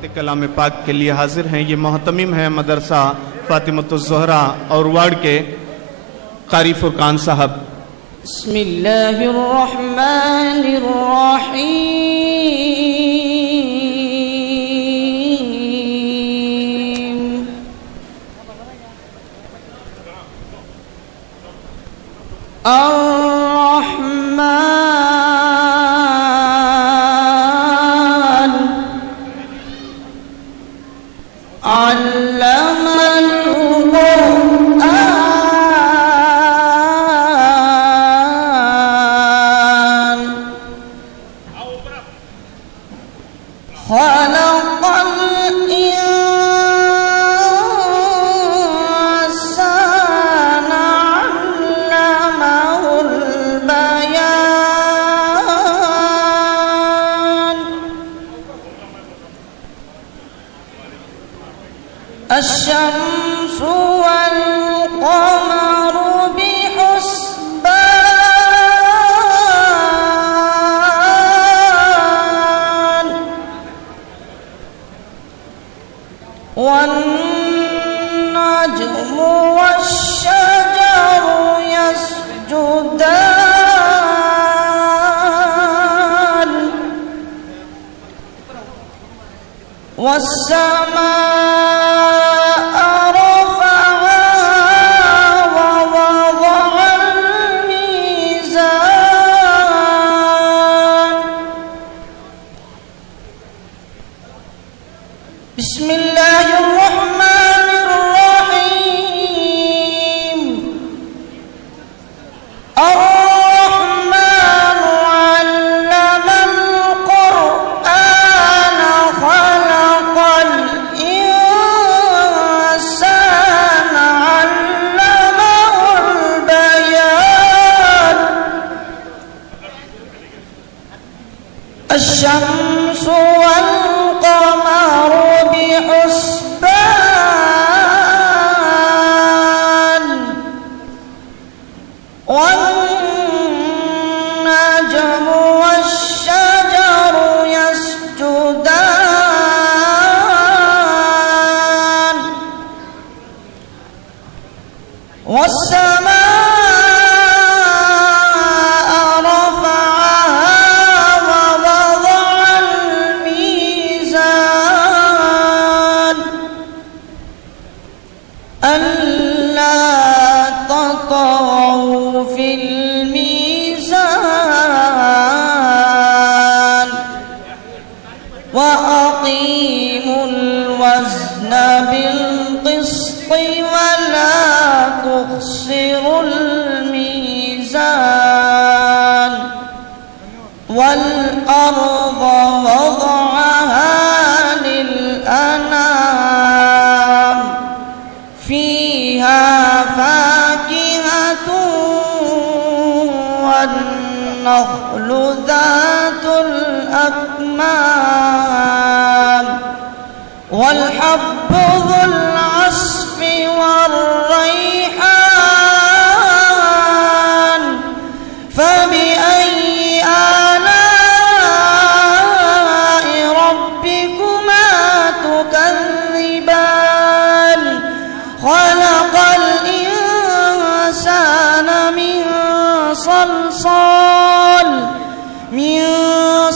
तिलावत कलाम पाक के लिए हाजिर हैं। ये मोहतमिम है मदरसा फातिमतुज़ ज़हरा और वार्ड के कारी फुरकान साहब। बिस्मिल्लाहिर्रहमानिर्रहीम। अर्रहमान अल्लमल कुरआन खलक़ल इंसान अल्लमहुल बयान। अश्शम्सु वल क़मरु बिहुस्बान वन्नज्मु वश्शजरु यस्जुदान वस्समाअ रफ़अहा ववضअल मीज़ान। बिस्मिल्लाहिर्रहमानिर्रहीम। अर्रहमानु अल्लमल कुरआन खलक़ल इंसान अल्लमहुल बयान। अश्शम्सु वल क़मरु बिहुस्बान वन्नज्मु वश्शजरु यस्जुदान वस्समाअ रफ़अहा ववضअल मीज़ान। ألا تطغوا في الميزان وأقيموا الوزن بالقسط ولا تخسروا الميزان والأرض وضعها للأنام فيها فاكهة والنخل ذات الأكمام والحب ذو العصف والريحان فبأي آلاء ربكما تكذبان خلق الإنسان من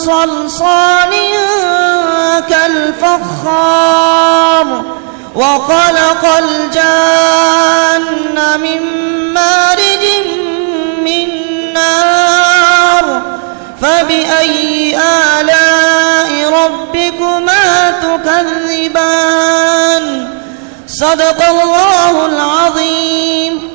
صلصال كالفخار وخلق الجن من مارج من نار فبأي آلاء ربكما تكذبان صدق الله العظيم.